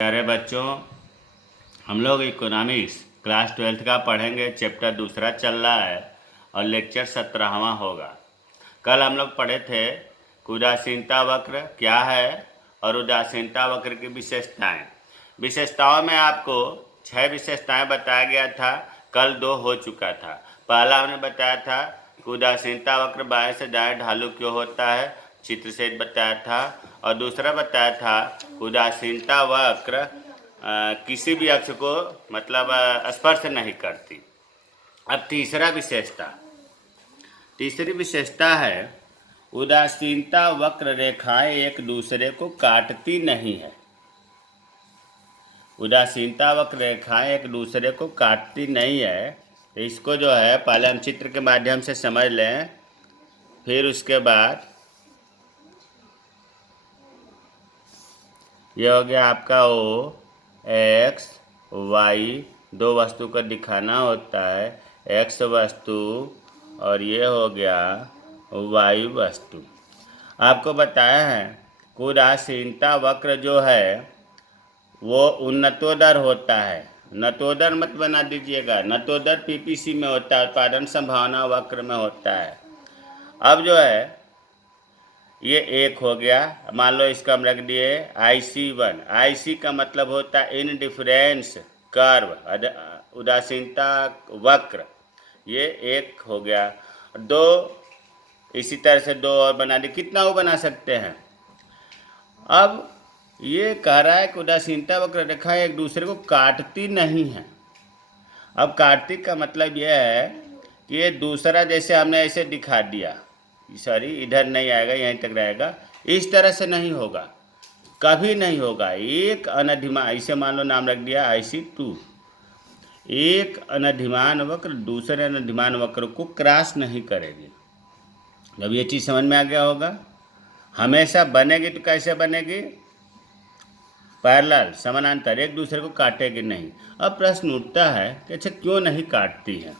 प्यारे बच्चों, हम लोग इकोनॉमिक्स क्लास 12th का पढ़ेंगे। चैप्टर दूसरा चल रहा है और लेक्चर 17वां होगा। कल हम लोग पढ़े थे उदासीनता वक्र क्या है और उदासीनता वक्र की विशेषताएं। विशेषताओं में आपको 6 विशेषताएं बताया गया था। कल 2 हो चुका था। पहला हमने बताया था कि उदासीनता वक्र बाएं से दाएं ढालू क्यों होता है, चित्र से बताया था। और दूसरा बताया था उदासीनता वक्र किसी भी अक्ष को मतलब स्पर्श नहीं करती। अब तीसरी विशेषता है उदासीनता वक्र रेखाएं एक दूसरे को काटती नहीं है। उदासीनता वक्र रेखाएं एक दूसरे को काटती नहीं है। तो इसको जो है पहले हम चित्र के माध्यम से समझ लें, फिर उसके बाद ये हो गया आपका ओ एक्स वाई, 2 वस्तु को दिखाना होता है, एक्स वस्तु और ये हो गया वाई वस्तु। आपको बताया है कि उदासीनता वक्र जो है वो उन्नतोदर होता है। नतोदर मत बना दीजिएगा, नतोदर पीपीसी में होता है, उत्पादन संभावना वक्र में होता है। अब जो है ये एक हो गया, मान लो इसका हम रख दिए IC1। IC का मतलब होता है इनडिफरेंस कर्व, उदासीनता वक्र, ये एक हो गया। 2 इसी तरह से 2 और बना दी, कितना वो बना सकते हैं। अब ये कह रहा है कि उदासीनता वक्र रेखा एक दूसरे को काटती नहीं है। अब काटती का मतलब यह है कि ये दूसरा जैसे हमने ऐसे दिखा दिया, सॉरी इधर नहीं आएगा, यहीं तक रहेगा, इस तरह से नहीं होगा, कभी नहीं होगा। एक अनधिमान, इसे मान लो नाम रख दिया IC2। एक अनधिमान वक्र दूसरे अनधिमान वक्र को क्रॉस नहीं करेगी। जब ये चीज़ समझ में आ गया होगा, हमेशा बनेगी तो कैसे बनेगी, पैरेलल, समानांतर, एक दूसरे को काटेगी नहीं। अब प्रश्न उठता है कि अच्छा क्यों नहीं काटती है,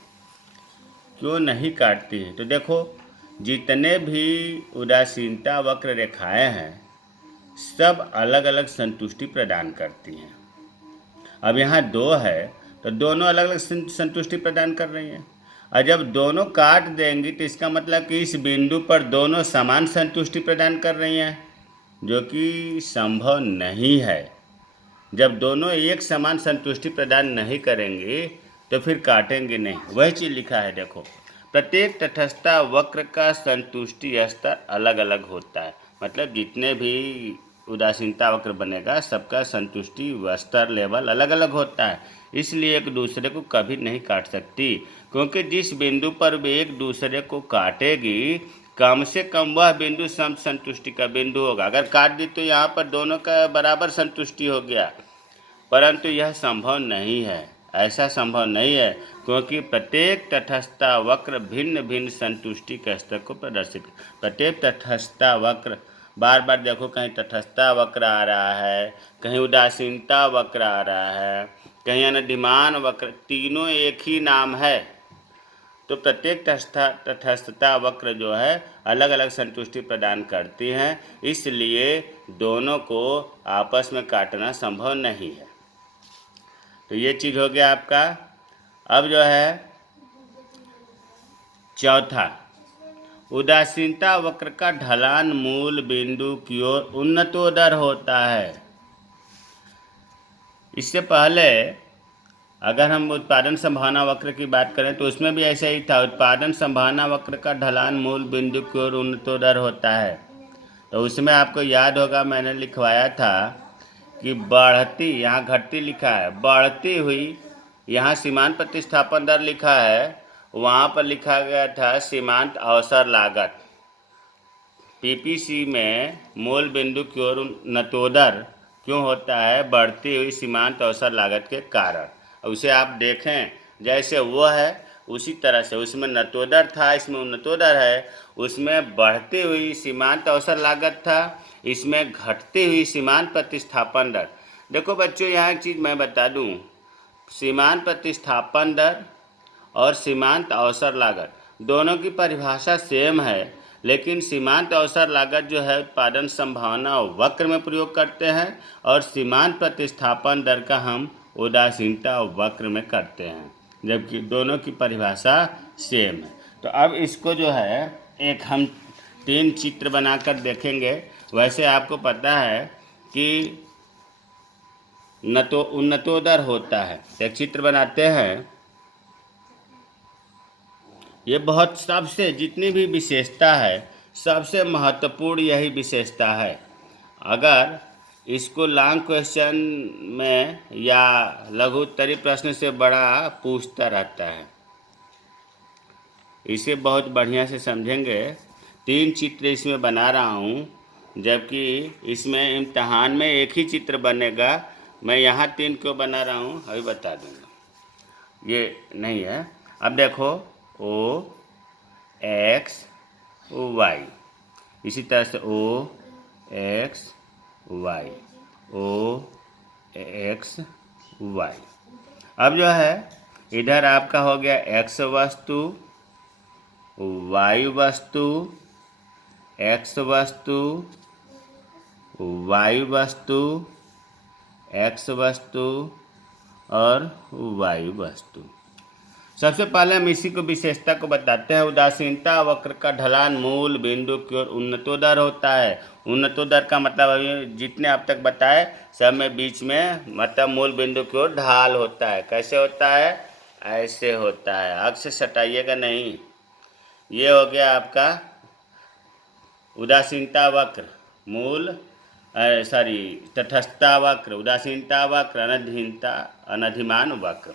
क्यों नहीं काटती है। तो देखो, जितने भी उदासीनता वक्र रेखाएं हैं सब अलग अलग संतुष्टि प्रदान करती हैं। अब यहाँ 2 है तो दोनों अलग अलग संतुष्टि प्रदान कर रही हैं। और जब दोनों काट देंगी तो इसका मतलब कि इस बिंदु पर दोनों समान संतुष्टि प्रदान कर रही हैं, जो कि संभव नहीं है। जब दोनों एक समान संतुष्टि प्रदान नहीं करेंगे तो फिर काटेंगे नहीं। वही चीज़ लिखा है, देखो, प्रत्येक तटस्थता वक्र का संतुष्टि स्तर अलग अलग होता है। मतलब जितने भी उदासीनता वक्र बनेगा सबका संतुष्टि स्तर लेवल अलग अलग होता है, इसलिए एक दूसरे को कभी नहीं काट सकती। क्योंकि जिस बिंदु पर भी एक दूसरे को काटेगी कम से कम वह बिंदु सम संतुष्टि का बिंदु होगा। अगर काट दी तो यहाँ पर दोनों का बराबर संतुष्टि हो गया, परंतु यह संभव नहीं है। ऐसा संभव नहीं है क्योंकि प्रत्येक तटस्थता वक्र भिन्न भिन्न संतुष्टि के स्तर को प्रदर्शित। प्रत्येक तटस्थता वक्र, बार बार देखो, कहीं तटस्थता वक्र आ रहा है, कहीं उदासीनता वक्र आ रहा है, कहीं अनधिमान वक्र, तीनों एक ही नाम है। तो प्रत्येक तटस्थता वक्र जो है अलग अलग संतुष्टि प्रदान करती हैं, इसलिए दोनों को आपस में काटना संभव नहीं है। तो ये चीज़ हो गया आपका। अब जो है चौथा, उदासीनता वक्र का ढलान मूल बिंदु की ओर उन्नतोदर होता है। इससे पहले अगर हम उत्पादन संभावना वक्र की बात करें तो उसमें भी ऐसा ही था, उत्पादन संभावना वक्र का ढलान मूल बिंदु की ओर उन्नतोदर होता है। तो उसमें आपको याद होगा मैंने लिखवाया था कि बढ़ती, यहाँ घटती लिखा है, बढ़ती हुई, यहाँ सीमांत प्रतिस्थापन दर लिखा है, वहाँ पर लिखा गया था सीमांत अवसर लागत। पीपीसी में मूल बिंदु की ओर उन्नतोदर क्यों होता है, बढ़ती हुई सीमांत अवसर लागत के कारण। उसे आप देखें जैसे वो है उसी तरह से, उसमें नतोदर था, इसमें उन्नतोदर है। उसमें बढ़ती हुई सीमांत अवसर लागत था, इसमें घटती हुई सीमांत प्रतिस्थापन दर। देखो बच्चों, यहाँ एक चीज़ मैं बता दूँ, सीमांत प्रतिस्थापन दर और सीमांत अवसर लागत दोनों की परिभाषा सेम है, लेकिन सीमांत अवसर लागत जो है उत्पादन संभावना वक्र में प्रयोग करते हैं और सीमांत प्रतिस्थापन दर का हम उदासीनता वक्र में करते हैं, जबकि दोनों की परिभाषा सेम है। तो अब इसको जो है एक हम 3 चित्र बनाकर देखेंगे। वैसे आपको पता है कि उन्नतोदर होता है। एक चित्र बनाते हैं। ये बहुत सबसे जितनी भी विशेषता है सबसे महत्वपूर्ण यही विशेषता है। अगर इसको लॉन्ग क्वेश्चन में या लघु उत्तरीय प्रश्न से बड़ा पूछता रहता है, इसे बहुत बढ़िया से समझेंगे। 3 चित्र इसमें बना रहा हूँ, जबकि इसमें इम्तहान में एक ही चित्र बनेगा। मैं यहाँ 3 क्यों बना रहा हूँ अभी बता दूँगा। ये नहीं है। अब देखो O X Y, इसी तरह से O X Y, O X Y। अब जो है इधर आपका हो गया X वस्तु, Y वस्तु, X वस्तु, Y वस्तु, X वस्तु और Y वस्तु। सबसे पहले हम इसी को विशेषता को बताते हैं। उदासीनता वक्र का ढलान मूल बिंदु की ओर उन्नतोदर होता है। उन्नतोदर का मतलब अभी जितने अब तक बताए सब में बीच में मतलब मूल बिंदु की ओर ढाल होता है। कैसे होता है? ऐसे होता है। अक्ष सटाइएगा नहीं। ये हो गया आपका उदासीनता वक्र, तटस्थता वक्र, उदासीनता वक्र, अनधिमान वक्र।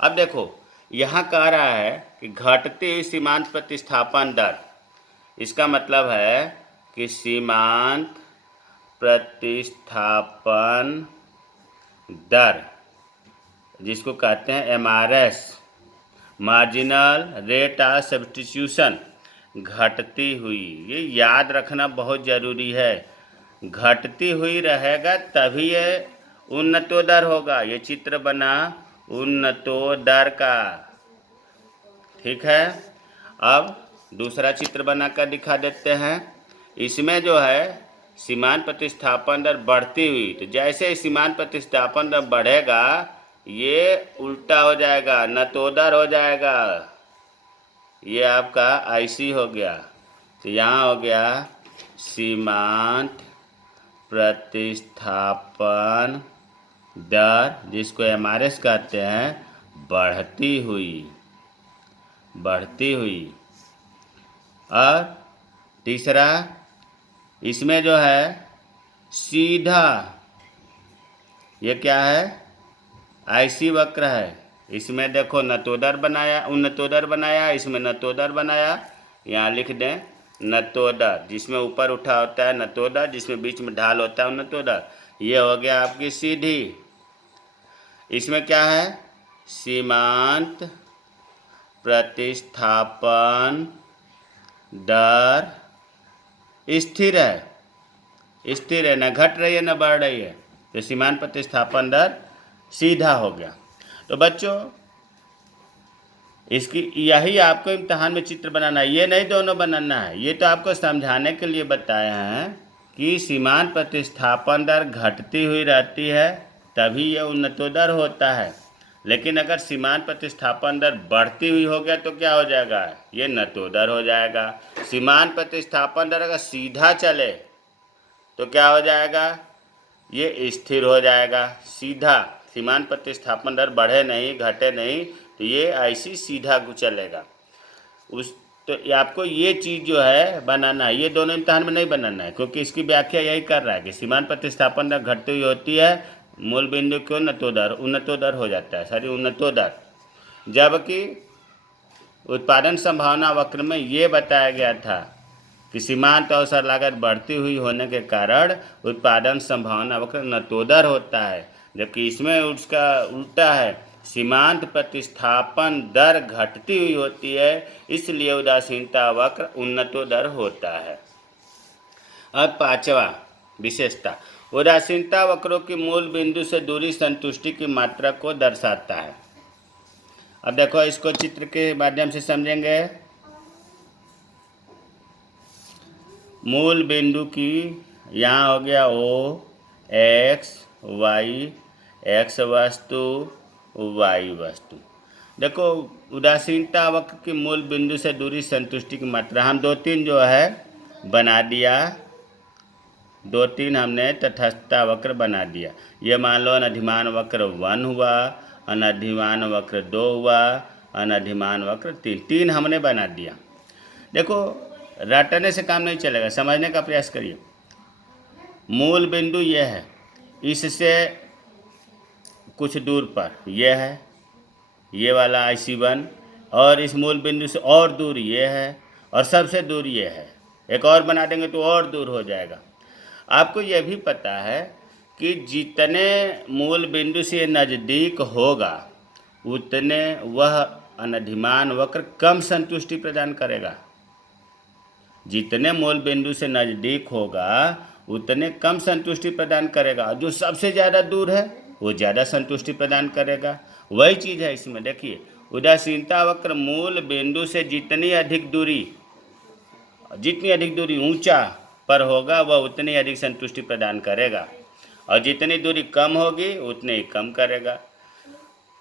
अब देखो यहाँ कह रहा है कि घटती हुई सीमांत प्रतिस्थापन दर। इसका मतलब है कि सीमांत प्रतिस्थापन दर जिसको कहते हैं MRS, marginal rate of substitution, घटती हुई। ये याद रखना बहुत ज़रूरी है। घटती हुई रहेगा तभी ये उन्नतोदर होगा। ये चित्र बना उन्नतोदर का, ठीक है। अब दूसरा चित्र बनाकर दिखा देते हैं। इसमें जो है सीमांत प्रतिस्थापन दर बढ़ती हुई, तो जैसे सीमांत प्रतिस्थापन दर बढ़ेगा ये उल्टा हो जाएगा, नतोदर हो जाएगा। ये आपका IC हो गया। तो यहाँ हो गया सीमांत प्रतिस्थापन दर जिसको MRS कहते हैं, बढ़ती हुई। और तीसरा इसमें जो है सीधा, ये क्या है? IC वक्र है। इसमें देखो नतोदर बनाया, उन्नतोदर बनाया, इसमें नतोदर बनाया। यहाँ लिख दें नतोदर, जिसमें ऊपर उठा होता है नतोदर, जिसमें बीच में ढाल होता है उन्नतोदर। ये हो गया आपकी सीधी। इसमें क्या है? सीमांत प्रतिस्थापन दर स्थिर है, न घट रही है न बढ़ रही है। तो सीमांत प्रतिस्थापन दर सीधा हो गया। तो बच्चों इसकी यही आपको इम्तहान में चित्र बनाना है, ये नहीं दोनों बनाना है। ये तो आपको समझाने के लिए बताया है कि सीमांत प्रतिस्थापन दर घटती हुई रहती है तभी ये उन्नतोदर होता है। लेकिन अगर सीमांत प्रतिस्थापन दर बढ़ती हुई हो गया तो क्या हो जाएगा? ये नतोदर हो जाएगा। सीमांत प्रतिस्थापन दर अगर सीधा चले तो क्या हो जाएगा? ये स्थिर हो जाएगा। सीधा सीमांत प्रतिस्थापन दर बढ़े नहीं घटे नहीं तो ये IC सीधा चलेगा। तो आपको ये चीज़ जो है बनाना है। ये दोनों इम्तहान में नहीं बनाना है, क्योंकि इसकी व्याख्या यही कर रहा है कि सीमांत प्रतिस्थापन दर घटती हुई होती है, मूल बिंदु क्यों उन्नतोदर हो जाता है, उन्नतोदर। जबकि उत्पादन संभावना वक्र में ये बताया गया था कि सीमांत अवसर लागत बढ़ती हुई होने के कारण उत्पादन संभावना वक्र नतोदर होता है, जबकि इसमें उसका उल्टा है, सीमांत प्रतिस्थापन दर घटती हुई होती है, इसलिए उदासीनता वक्र उन्नतोदर होता है। अब 5वां विशेषता, उदासीनता वक्रों की मूल बिंदु से दूरी संतुष्टि की मात्रा को दर्शाता है। अब देखो इसको चित्र के माध्यम से समझेंगे। मूल बिंदु की यहाँ हो गया ओ, एक्स वाई, एक्स वस्तु वाई वस्तु। देखो उदासीनता वक्र की मूल बिंदु से दूरी संतुष्टि की मात्रा हम 2-3 जो है बना दिया, 2-3 हमने तटस्थता वक्र बना दिया। ये मान लो अनधिमान वक्र 1 हुआ, अनधिमान वक्र 2 हुआ, अनधिमान वक्र 3 हमने बना दिया। देखो रटने से काम नहीं चलेगा, समझने का प्रयास करिए। मूल बिंदु यह है, इससे कुछ दूर पर यह है, ये वाला IC1, और इस मूल बिंदु से और दूर ये है, और सबसे दूर ये है। एक और बना देंगे तो और दूर हो जाएगा। आपको यह भी पता है कि जितने मूल बिंदु से नज़दीक होगा उतने वह अनधिमान वक्र कम संतुष्टि प्रदान करेगा। जितने मूल बिंदु से नज़दीक होगा उतने कम संतुष्टि प्रदान करेगा, जो सबसे ज़्यादा दूर है वो ज़्यादा संतुष्टि प्रदान करेगा। वही चीज़ है इसमें। देखिए उदासीनता वक्र मूल बिंदु से जितनी अधिक दूरी ऊंचा पर होगा वह उतनी अधिक संतुष्टि प्रदान करेगा, और जितनी दूरी कम होगी उतने ही कम करेगा।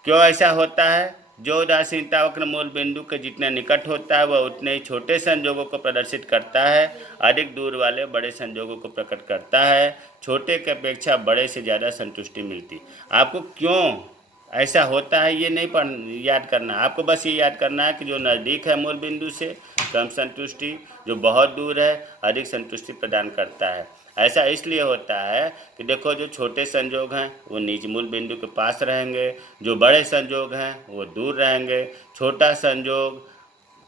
क्यों ऐसा होता है? जो उदासीनता वक्र मूल बिंदु के जितने निकट होता है वह उतने ही छोटे संयोगों को प्रदर्शित करता है, अधिक दूर वाले बड़े संयोगों को प्रकट करता है। छोटे की अपेक्षा बड़े से ज़्यादा संतुष्टि मिलती। आपको क्यों ऐसा होता है ये नहीं याद करना, आपको बस ये याद करना है कि जो नज़दीक है मूल बिंदु से कम संतुष्टि, जो बहुत दूर है अधिक संतुष्टि प्रदान करता है। ऐसा इसलिए होता है कि देखो जो छोटे संयोग हैं वो निज मूल बिंदु के पास रहेंगे, जो बड़े संयोग हैं वो दूर रहेंगे। छोटा संयोग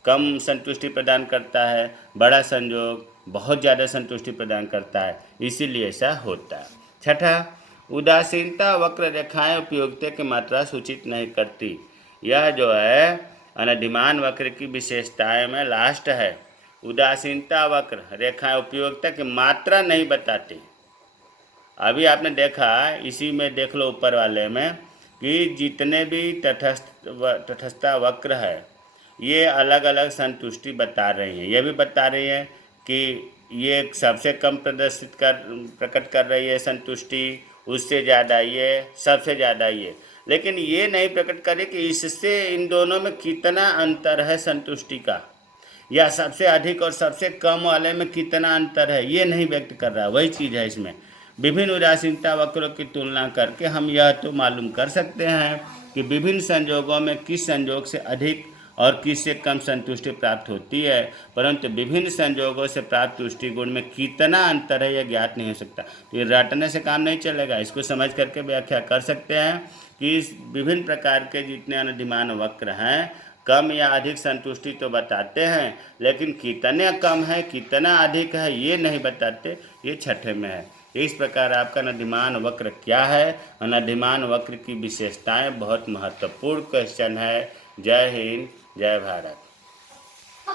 कम संतुष्टि प्रदान करता है, बड़ा संयोग बहुत ज़्यादा संतुष्टि प्रदान करता है, इसीलिए ऐसा होता है। छठा, उदासीनता वक्र रेखाएं उपयोगिता की मात्रा सूचित नहीं करती। यह जो है अनधिमान वक्र की विशेषताएं में लास्ट है। उदासीनता वक्र रेखाएं उपयोगिता की मात्रा नहीं बताती। अभी आपने देखा, इसी में देख लो ऊपर वाले में कि जितने भी तटस्थता वक्र है ये अलग अलग संतुष्टि बता रही हैं। ये भी बता रही है कि ये सबसे कम प्रकट कर रही है संतुष्टि, उससे ज़्यादा ये, सबसे ज़्यादा ये, लेकिन ये नहीं प्रकट करे कि इससे इन दोनों में कितना अंतर है संतुष्टि का, या सबसे अधिक और सबसे कम वाले में कितना अंतर है, ये नहीं व्यक्त कर रहा। वही चीज़ है इसमें। विभिन्न उदासीनता वक्रों की तुलना करके हम यह तो मालूम कर सकते हैं कि विभिन्न संयोगों में किस संयोग से अधिक और किस से कम संतुष्टि प्राप्त होती है, परंतु विभिन्न संयोगों से प्राप्त तुष्टि गुण में कितना अंतर है यह ज्ञात नहीं हो सकता। तो ये रटने से काम नहीं चलेगा, इसको समझ करके व्याख्या कर सकते हैं कि इस विभिन्न प्रकार के जितने अनधिमान वक्र हैं कम या अधिक संतुष्टि तो बताते हैं, लेकिन कितने कम है कितना अधिक है ये नहीं बताते। ये छठे में है। इस प्रकार आपका अनधिमान वक्र क्या है, अनधिमान वक्र की विशेषताएं बहुत महत्वपूर्ण क्वेश्चन है। जय हिंद, जय भारत।